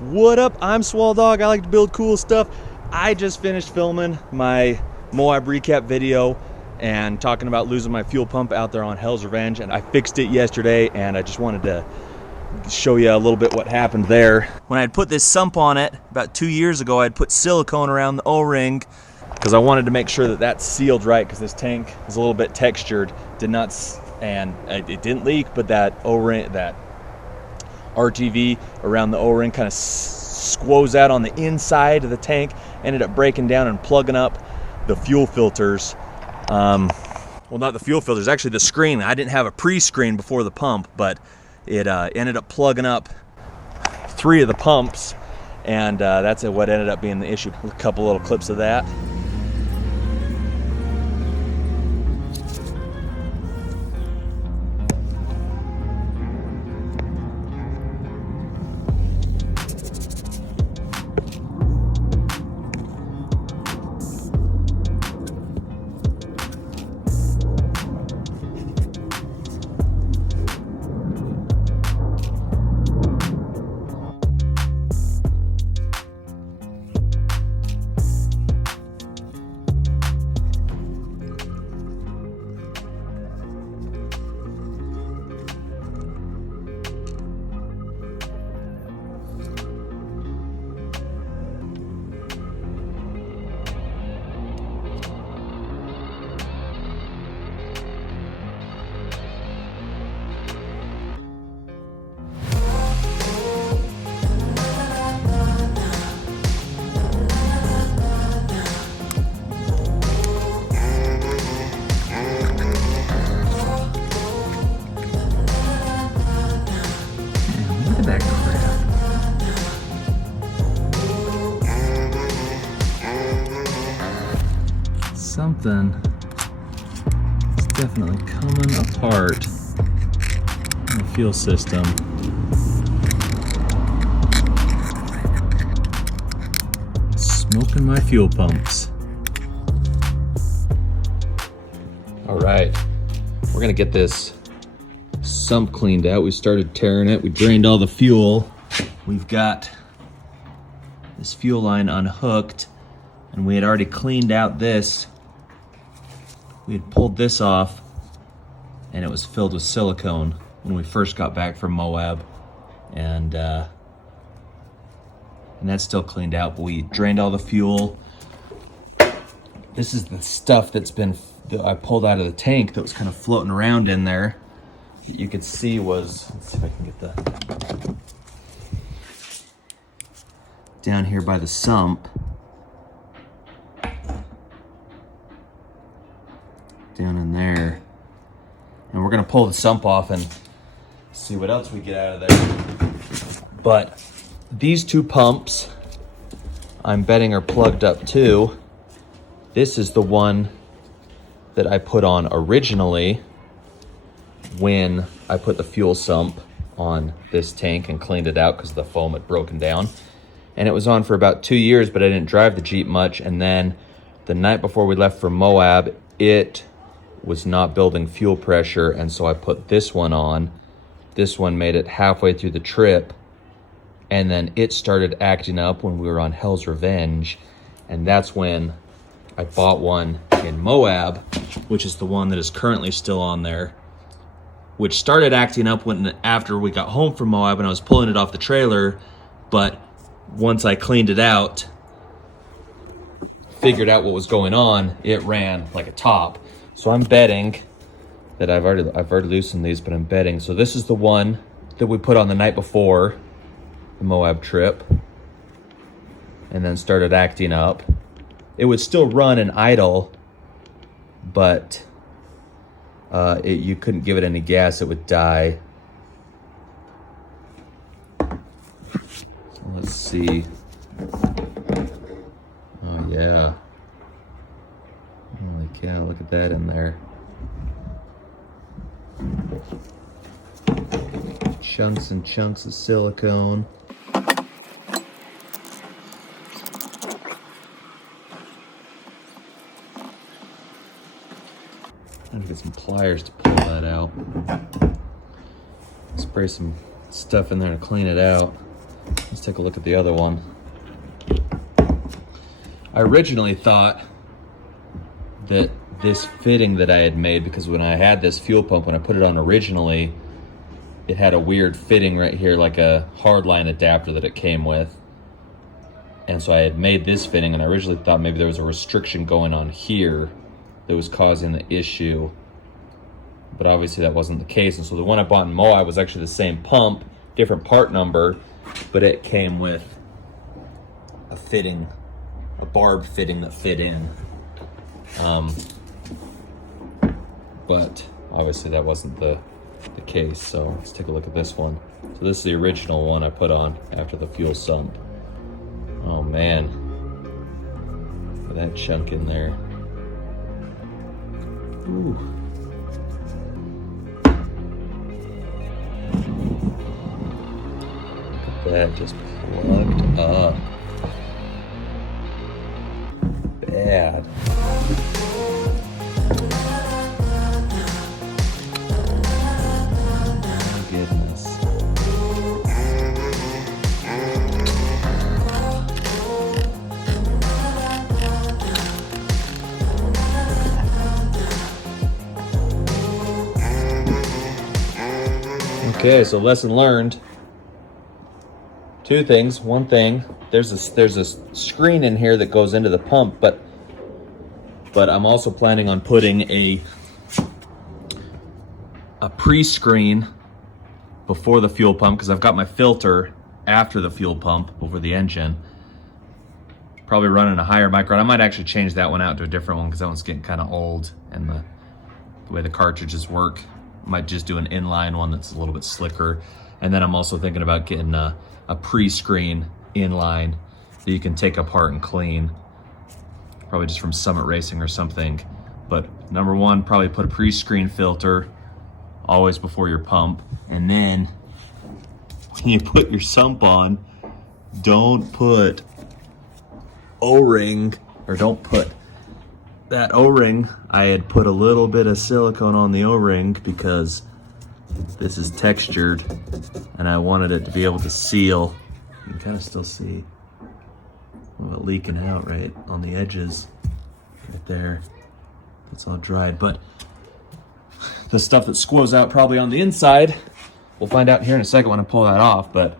What up? I'm Swole Dog. I like to build cool stuff. I just finished filming my Moab recap video and talking about losing my fuel pump out there on Hell's Revenge, and I fixed it yesterday, and I just wanted to show you a little bit what happened there. When I had put this sump on it about 2 years ago, I had put silicone around the O-ring because I wanted to make sure that that's sealed right, because this tank is a little bit textured. And it didn't leak, but that O-ring, that RTV around the O-ring kind of squoze out on the inside of the tank, ended up breaking down and plugging up the fuel filters. Well, not the fuel filters, actually the screen. I didn't have a pre-screen before the pump, but it ended up plugging up 3 of the pumps, and that's what ended up being the issue. A couple little clips of that. That crap. Something is definitely coming apart in the fuel system. It's smoking my fuel pumps. All right, we're gonna get this sump cleaned out. We started tearing it. We drained all the fuel. We've got this fuel line unhooked, and we had already cleaned out this. We had pulled this off, and it was filled with silicone when we first got back from Moab, and that's still cleaned out, but we drained all the fuel. This is the stuff that I pulled out of the tank that was kind of floating around in there. You could see was, let's see if I can get the, down here by the sump, down in there, and we're gonna pull the sump off and see what else we get out of there. But these 2 pumps, I'm betting, are plugged up too. This is the one that I put on originally when I put the fuel sump on this tank and cleaned it out because the foam had broken down. And it was on for about 2 years, but I didn't drive the Jeep much. And then the night before we left for Moab, it was not building fuel pressure, and so I put this one on. This one made it halfway through the trip, and then it started acting up when we were on Hell's Revenge, and that's when I bought one in Moab, which is the one that is currently still on there, which started acting up after we got home from Moab and I was pulling it off the trailer. But once I cleaned it out, figured out what was going on, it ran like a top. So I'm betting that I've already loosened these, but I'm betting. So this is the one that we put on the night before the Moab trip and then started acting up. It would still run and idle, but you couldn't give it any gas, it would die. So let's see. Oh yeah. Holy cow, look at that in there. Chunks and chunks of silicone. I'm gonna get some pliers to pull that out. Spray some stuff in there to clean it out. Let's take a look at the other one. I originally thought that this fitting that I had made, because when I had this fuel pump, when I put it on originally, it had a weird fitting right here, like a hardline adapter that it came with. And so I had made this fitting, and I originally thought maybe there was a restriction going on here that was causing the issue. But obviously that wasn't the case. And so the one I bought in Moai was actually the same pump, different part number, but it came with a fitting, a barb fitting that fit in. But obviously that wasn't the case. So let's take a look at this one. So this is the original one I put on after the fuel sump. Oh man, look at that chunk in there. Ooh. Look at that, just plugged up. Bad. My goodness. Okay, so lesson learned. Two things. One thing, there's a screen in here that goes into the pump, but I'm also planning on putting a pre-screen before the fuel pump, because I've got my filter after the fuel pump over the engine. Probably running a higher micron. I might actually change that one out to a different one because that one's getting kind of old, and the way the cartridges work. Might just do an inline one that's a little bit slicker. And then I'm also thinking about getting a pre-screen inline that you can take apart and clean. Probably just from Summit Racing or something. But number one, probably put a pre-screen filter always before your pump. And then when you put your sump on, don't put O-ring, or don't put that O-ring. I had put a little bit of silicone on the O-ring because this is textured and I wanted it to be able to seal. You can kind of still see a little bit leaking out right on the edges right there. It's all dried, but the stuff that squoze out probably on the inside, we'll find out here in a second when I pull that off. But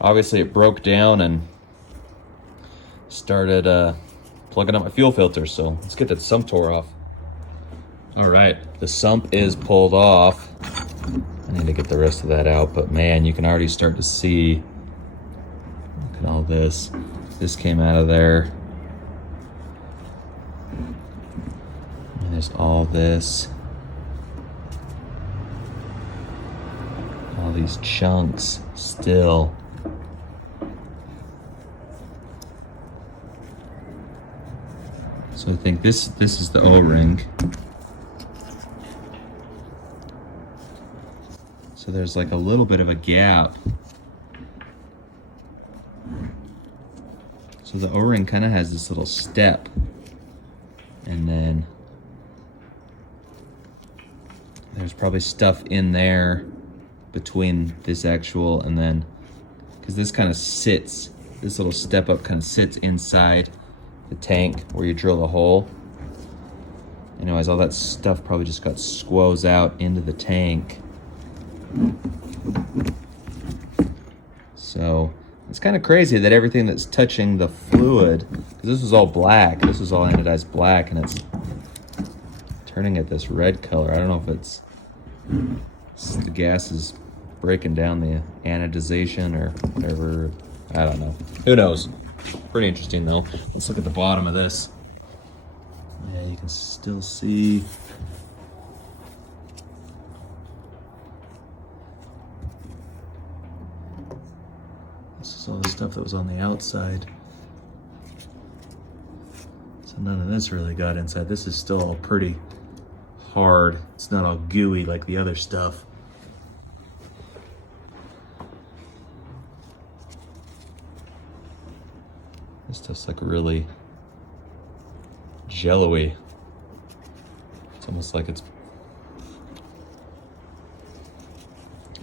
obviously it broke down and started plugging up my fuel filter. So let's get that sump tore off. All right, the sump is pulled off. I need to get the rest of that out, but man, you can already start to see, look at all this. This came out of there. And there's all this. All these chunks still. So I think this is the O-ring. So there's like a little bit of a gap. So the O-ring kind of has this little step. And then there's probably stuff in there between this actual and then, because this kind of sits, this little step up kind of sits inside the tank where you drill the hole. Anyways, all that stuff probably just got squoze out into the tank. So it's kind of crazy that everything that's touching the fluid, because this was all black, this was all anodized black, and it's turning it this red color. I don't know if it's the gas is breaking down the anodization or whatever. I don't know. Who knows? Pretty interesting though. Let's look at the bottom of this. Yeah, you can still see. This is all the stuff that was on the outside. So none of this really got inside. This is still all pretty hard. It's not all gooey like the other stuff. This stuff's like really jello-y. It's almost like it's...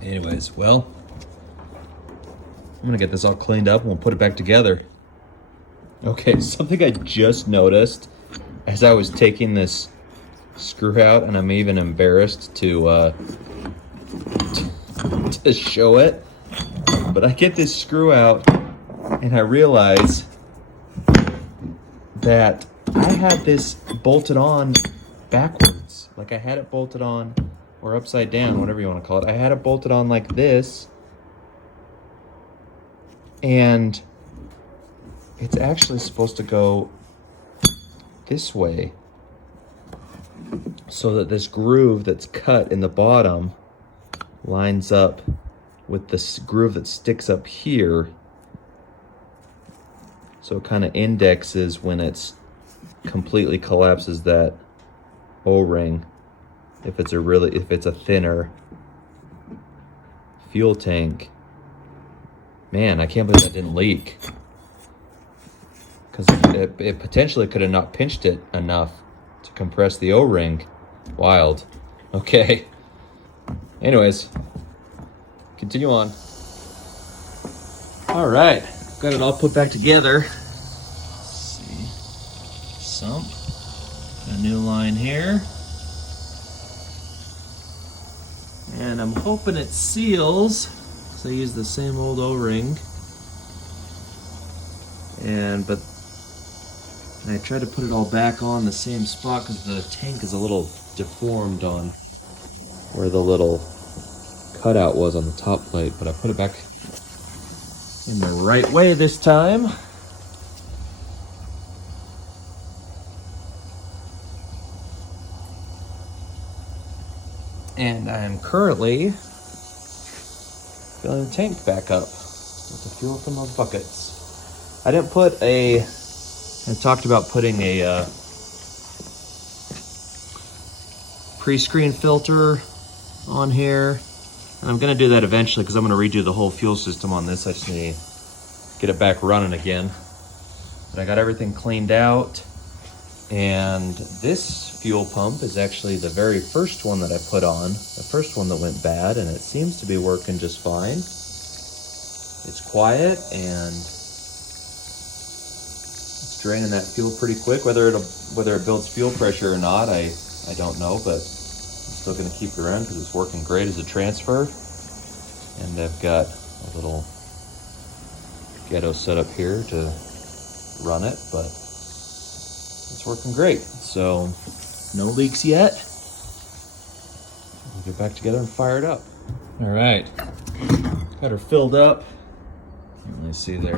Anyways, well, I'm gonna get this all cleaned up and we'll put it back together. Okay, something I just noticed as I was taking this screw out, and I'm even embarrassed to show it, but I get this screw out and I realize that I had this bolted on backwards. Like I had it bolted on, or upside down, whatever you want to call it. I had it bolted on like this, and it's actually supposed to go this way, so that this groove that's cut in the bottom lines up with this groove that sticks up here, so it kind of indexes when it's completely collapses that O-ring, if it's a thinner fuel tank. Man, I can't believe that didn't leak, because it potentially could have not pinched it enough to compress the O-ring. Wild. Okay. Anyways, continue on. All right, got it all put back together. Let's see, sump, a new line here, and I'm hoping it seals. So I use the same old O-ring, but I tried to put it all back on the same spot because the tank is a little deformed on where the little cutout was on the top plate, but I put it back in the right way this time. And I am currently filling the tank back up with the fuel from those buckets. I talked about putting a pre-screen filter on here, and I'm gonna do that eventually because I'm gonna redo the whole fuel system on this. I just need to get it back running again. But I got everything cleaned out, and this fuel pump is actually the very first one that I put on, the first one that went bad, and it seems to be working just fine. It's quiet and it's draining that fuel pretty quick. Whether it builds fuel pressure or not, I don't know, but I'm still gonna keep it around because it's working great as a transfer. And I've got a little ghetto set up here to run it, but it's working great. So no leaks yet. We'll get back together and fire it up. All right, got her filled up. You can really see there.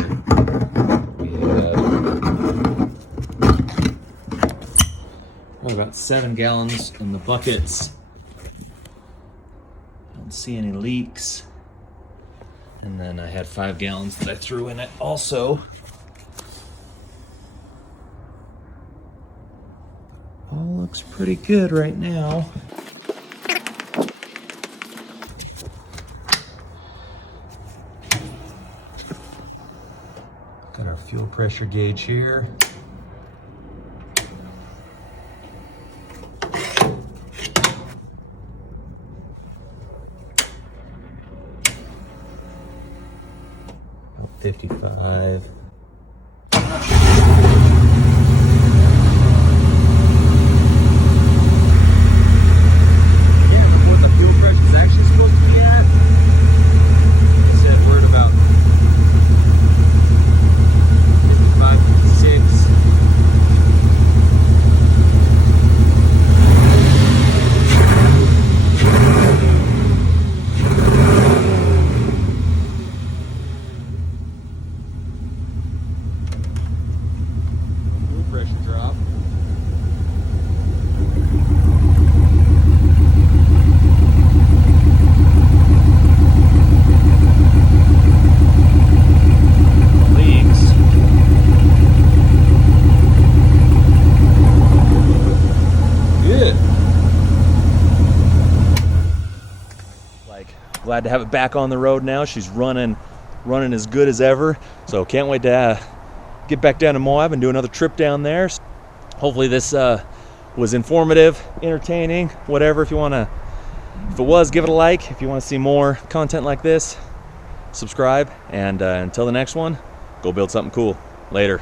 We have about 7 gallons in the buckets. Don't see any leaks. And then I had 5 gallons that I threw in it also. All looks pretty good right now. Got our fuel pressure gauge here. About 55. Glad to have it back on the road now. She's running as good as ever. So can't wait to get back down to Moab and do another trip down there. Hopefully this was informative, entertaining, whatever. If it was, give it a like. If you want to see more content like this, subscribe, and until the next one, go build something cool. Later.